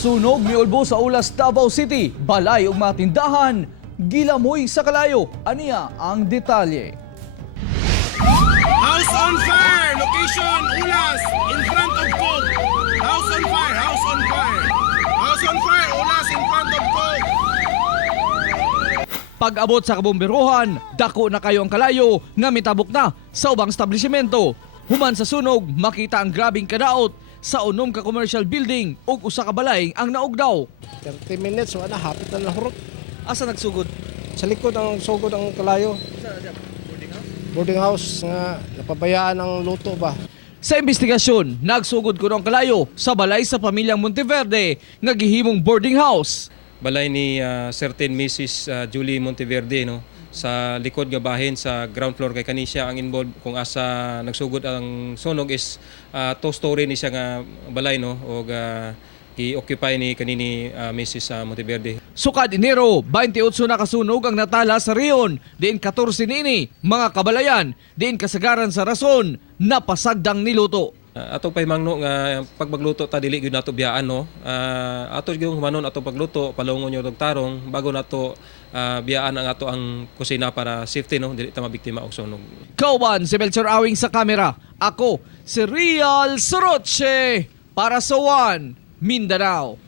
Sunog miulbo sa Ulas, Davao City. Balay ug mga tindahan gilamoy sa kalayo. Aniya ang detalye. House on fire! Location, Ulas, in front of Coke. House on fire, house on fire. House on fire, Ulas, in front of Coke. Pag-abot sa kabomberohan, dako na kayo ang kalayo nga mitabok na sa ubang establishmento. Human sa sunog, makita ang grabing kadaot sa unom ka commercial building ug usa ka balay ang naugdaw. 30 minutes, wala, hapit na nahurot. Asa nagsugod? Sa likod ang sugod ang kalayo. Boarding house nga napabayaan ang luto ba. Sa investigasyon, nagsugod kuno ang kalayo sa balay sa pamilyang Monteverde nga gihimong boarding house. Balay ni certain Mrs. Julie Monteverde, no, sa likod nga bahin sa ground floor kay kanisya ang involved kung asa nagsugod ang sunog is two-story ni siya nga balay, no, o i-occupy ni kanini Mrs. Monteverde. Sukad Enero, 28 na kasunog ang natala sa riyon. Diin 14 niini, mga kabalayan, diin kasagaran sa rason na pasagdang niluto. Atong pahimangno nga pag magluto ta dili gyud nato biyaan, no. Ato gyud humanon atong pagluto, palungon yo og tarong bago nato biyaan ang ato ang kusina para safety, no, dili ta mabiktima og sunog. Kauban si Belcher Awing sa kamera. Ako si Real Soroche para sa One Mindanao.